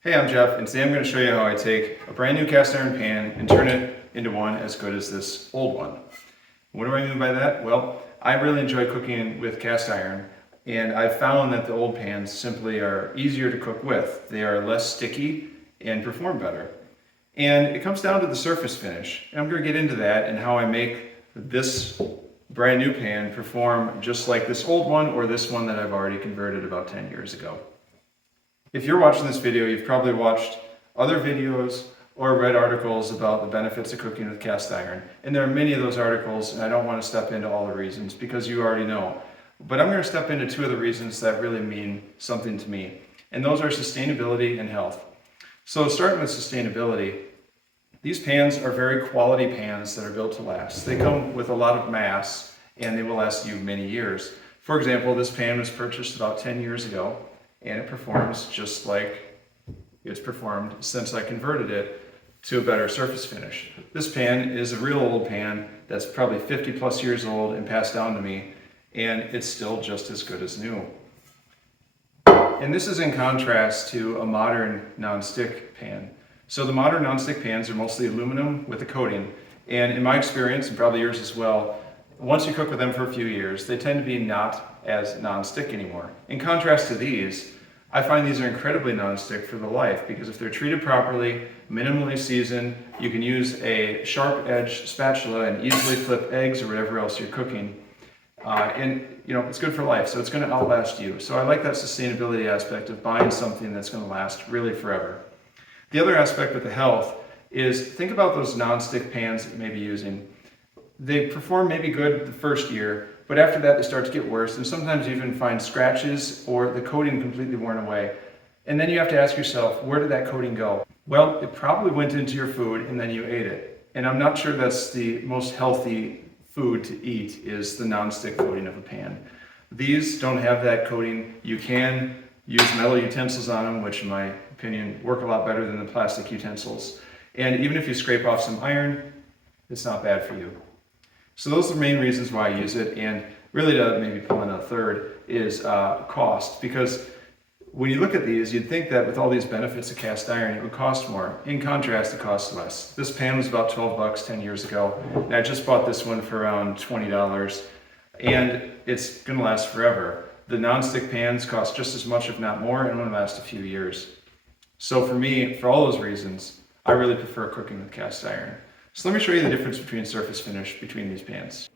Hey, I'm Jeff, and today I'm going to show you how I take a brand new cast iron pan and turn it into one as good as this old one. What do I mean by that? Well, I really enjoy cooking with cast iron, and I've found that the old pans simply are easier to cook with. They are less sticky and perform better. And it comes down to the surface finish. And I'm going to get into that and how I make this brand new pan perform just like this old one or this one that I've already converted about 10 years ago. If you're watching this video, you've probably watched other videos or read articles about the benefits of cooking with cast iron. And there are many of those articles, and I don't want to step into all the reasons because you already know. But I'm going to step into two of the reasons that really mean something to me. And those are sustainability and health. So starting with sustainability, these pans are very quality pans that are built to last. They come with a lot of mass and they will last you many years. For example, this pan was purchased about 10 years ago and it performs just like it's performed since I converted it to a better surface finish. This pan is a real old pan that's probably 50 plus years old and passed down to me, and it's still just as good as new. And this is in contrast to a modern nonstick pan. So the modern nonstick pans are mostly aluminum with a coating, and in my experience, and probably yours as well, once you cook with them for a few years, they tend to be not as nonstick anymore. In contrast to these, I find these are incredibly nonstick for the life because if they're treated properly, minimally seasoned, you can use a sharp-edged spatula and easily flip eggs or whatever else you're cooking. And it's good for life, so it's going to outlast you. So I like that sustainability aspect of buying something that's going to last really forever. The other aspect with the health is think about those nonstick pans that you may be using. They perform maybe good the first year, but after that they start to get worse, and sometimes you even find scratches or the coating completely worn away. And then you have to ask yourself, where did that coating go? Well, it probably went into your food and then you ate it. And I'm not sure that's the most healthy food to eat, is the nonstick coating of a pan. These don't have that coating. You can use metal utensils on them, which in my opinion work a lot better than the plastic utensils. And even if you scrape off some iron, it's not bad for you. So those are the main reasons why I use it, and really to maybe pull in a third is cost, because when you look at these, you'd think that with all these benefits of cast iron, it would cost more. In contrast, it costs less. This pan was about 12 bucks 10 years ago, and I just bought this one for around $20, and it's gonna last forever. The nonstick pans cost just as much, if not more, and will last a few years. So for me, for all those reasons, I really prefer cooking with cast iron. So let me show you the difference between surface finish between these pans.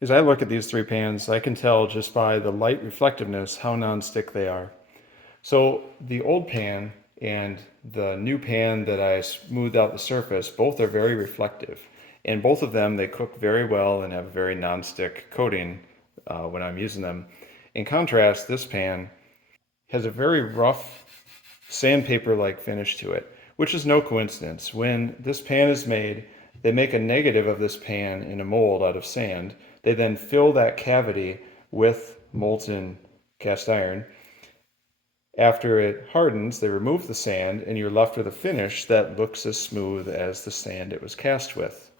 As I look at these three pans, I can tell just by the light reflectiveness how nonstick they are. So the old pan and the new pan that I smoothed out the surface, both are very reflective. And both of them, they cook very well and have a very nonstick coating when I'm using them. In contrast, this pan has a very rough sandpaper-like finish to it, which is no coincidence. When this pan is made, they make a negative of this pan in a mold out of sand. They then fill that cavity with molten cast iron. After it hardens, they remove the sand and you're left with a finish that looks as smooth as the sand it was cast with.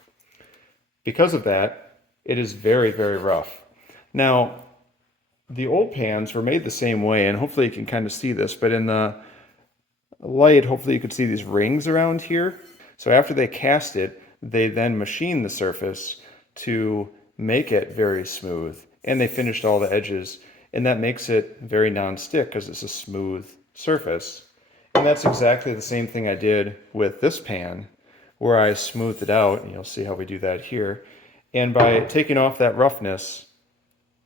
Because of that, it is very, very rough. Now, the old pans were made the same way, and hopefully you can kind of see this, but in the light, hopefully you could see these rings around here. So after they cast it, they then machined the surface to make it very smooth, and they finished all the edges, and that makes it very non-stick because it's a smooth surface. And that's exactly the same thing I did with this pan, where I smoothed it out, and you'll see how we do that here. And by taking off that roughness,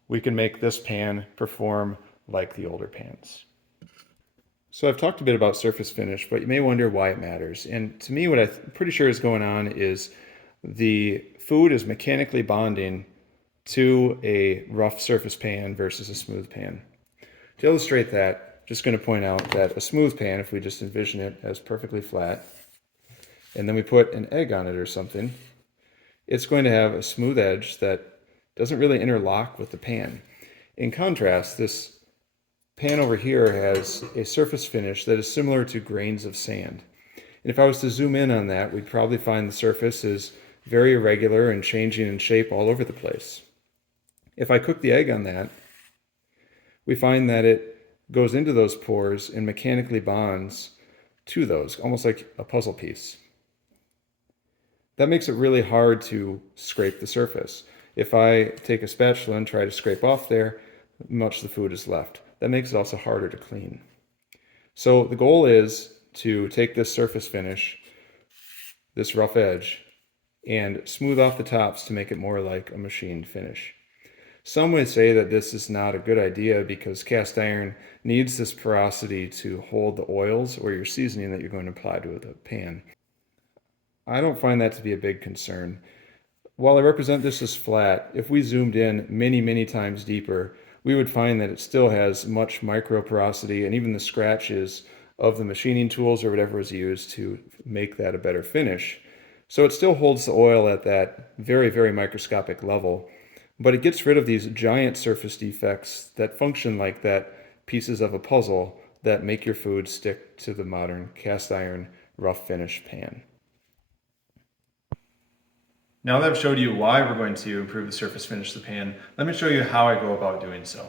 we can make this pan perform like the older pans. So I've talked a bit about surface finish, but you may wonder why it matters. And to me, what I'm pretty sure is going on is the food is mechanically bonding to a rough surface pan versus a smooth pan. To illustrate that, I'm just going to point out that a smooth pan, if we just envision it as perfectly flat, and then we put an egg on it or something, it's going to have a smooth edge that doesn't really interlock with the pan. In contrast, this pan over here has a surface finish that is similar to grains of sand. And if I was to zoom in on that, we'd probably find the surface is very irregular and changing in shape all over the place. If I cook the egg on that, we find that it goes into those pores and mechanically bonds to those, almost like a puzzle piece. That makes it really hard to scrape the surface. If I take a spatula and try to scrape off there, much of the food is left. That makes it also harder to clean. So the goal is to take this surface finish, this rough edge, and smooth off the tops to make it more like a machined finish. Some would say that this is not a good idea because cast iron needs this porosity to hold the oils or your seasoning that you're going to apply to the pan. I don't find that to be a big concern. While I represent this as flat, if we zoomed in many times deeper, we would find that it still has much micro porosity, and even the scratches of the machining tools or whatever was used to make that a better finish. So it still holds the oil at that very microscopic level, but it gets rid of these giant surface defects that function like that pieces of a puzzle that make your food stick to the modern cast iron rough finish pan. Now that I've showed you why we're going to improve the surface finish of the pan, let me show you how I go about doing so.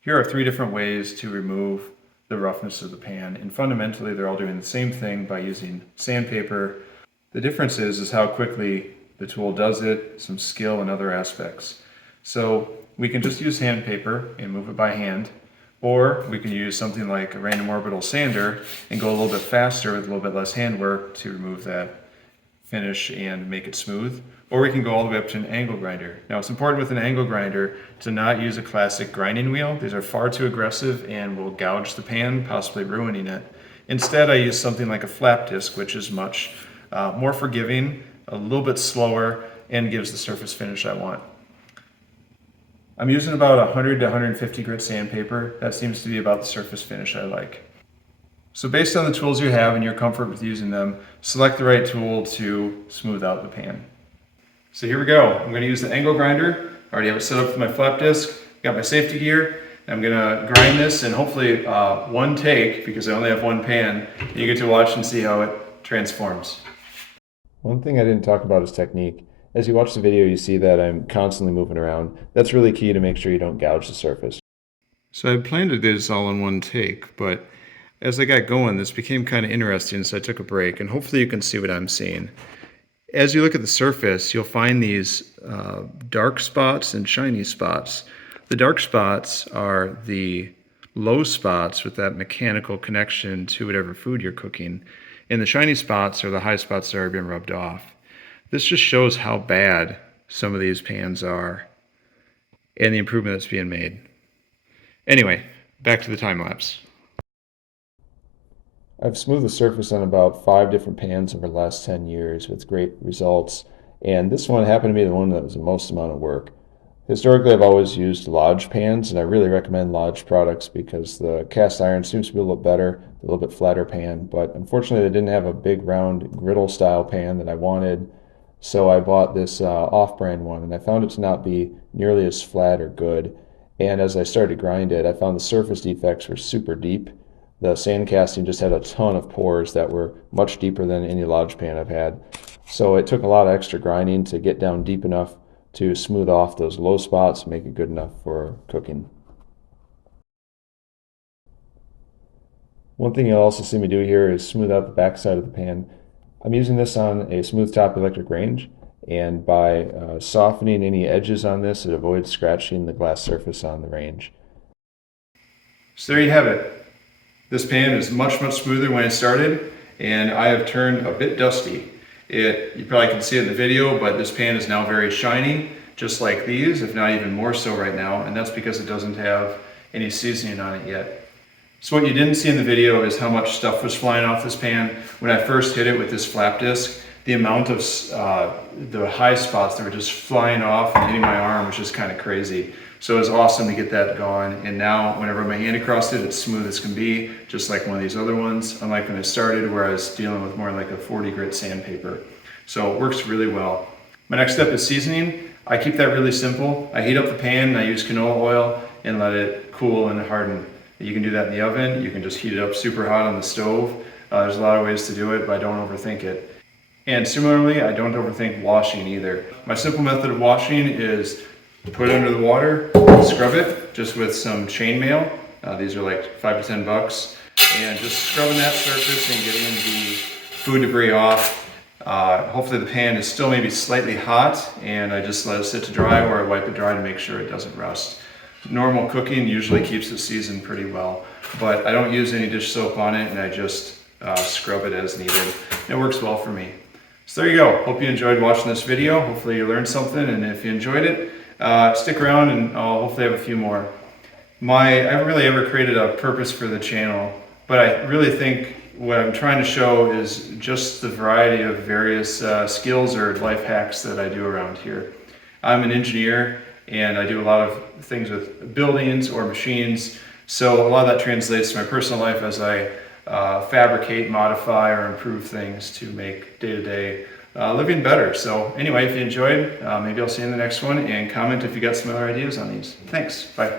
Here are 3 different ways to remove the roughness of the pan, and fundamentally they're all doing the same thing by using sandpaper. The difference is how quickly the tool does it, some skill and other aspects. So we can just use sandpaper and move it by hand, or we can use something like a random orbital sander and go a little bit faster with a little bit less handwork to remove that finish and make it smooth. Or we can go all the way up to an angle grinder. Now it's important with an angle grinder to not use a classic grinding wheel. These are far too aggressive and will gouge the pan, possibly ruining it. Instead I use something like a flap disc, which is much more forgiving, a little bit slower, and gives the surface finish I want. I'm using about 100 to 150 grit sandpaper. That seems to be about the surface finish I like. So based on the tools you have and your comfort with using them, select the right tool to smooth out the pan. So here we go. I'm going to use the angle grinder. I already have it set up with my flap disc. Got my safety gear. I'm going to grind this in hopefully one take, because I only have one pan. You get to watch and see how it transforms. One thing I didn't talk about is technique. As you watch the video, you see that I'm constantly moving around. That's really key to make sure you don't gouge the surface. So I planned to do this all in one take, but as I got going, this became kind of interesting, so I took a break, and hopefully you can see what I'm seeing. As you look at the surface, you'll find these dark spots and shiny spots. The dark spots are the low spots with that mechanical connection to whatever food you're cooking, and the shiny spots are the high spots that are being rubbed off. This just shows how bad some of these pans are and the improvement that's being made. Anyway, back to the time lapse. I've smoothed the surface on about 5 different pans over the last 10 years with great results, and this one happened to be the one that was the most amount of work. Historically, I've always used Lodge pans, and I really recommend Lodge products because the cast iron seems to be a little better, a little bit flatter pan, but unfortunately they didn't have a big round griddle style pan that I wanted, so I bought this off-brand one, and I found it to not be nearly as flat or good. And as I started to grind it, I found the surface defects were super deep. The sand casting just had a ton of pores that were much deeper than any Lodge pan I've had. So it took a lot of extra grinding to get down deep enough to smooth off those low spots and make it good enough for cooking. One thing you'll also see me do here is smooth out the back side of the pan. I'm using this on a smooth top electric range, and by softening any edges on this, it avoids scratching the glass surface on the range. So there you have it. This pan is much smoother than when I started, and I have turned a bit dusty. You probably can see it in the video, but this pan is now very shiny, just like these, if not even more so right now, and that's because it doesn't have any seasoning on it yet. So what you didn't see in the video is how much stuff was flying off this pan. When I first hit it with this flap disc, the amount of the high spots that were just flying off and hitting my arm was just kind of crazy. So it was awesome to get that gone, and now when I rub my hand across it, it's smooth as can be, just like one of these other ones, unlike when I started where I was dealing with more like a 40 grit sandpaper. So it works really well. My next step is seasoning. I keep that really simple. I heat up the pan and I use canola oil and let it cool and harden. You can do that in the oven. You can just heat it up super hot on the stove. There's a lot of ways to do it, but I don't overthink it. And similarly, I don't overthink washing either. My simple method of washing is put it under the water, scrub it just with some chainmail. These are like $5 to $10. and just scrubbing that surface and getting the food debris off. Hopefully the pan is still maybe slightly hot, and I just let it sit to dry, or I wipe it dry to make sure it doesn't rust. Normal cooking usually keeps it seasoned pretty well, but I don't use any dish soap on it, and I just scrub it as needed. It works well for me. So there you go. Hope you enjoyed watching this video. Hopefully you learned something, and if you enjoyed it, stick around and I'll hopefully have a few more. I haven't really ever created a purpose for the channel, but I really think what I'm trying to show is just the variety of various skills or life hacks that I do around here. I'm an engineer, and I do a lot of things with buildings or machines, so a lot of that translates to my personal life as I fabricate, modify, or improve things to make day-to-day living better. So anyway, if you enjoyed, maybe I'll see you in the next one, and comment if you got some other ideas on these. Thanks. Bye.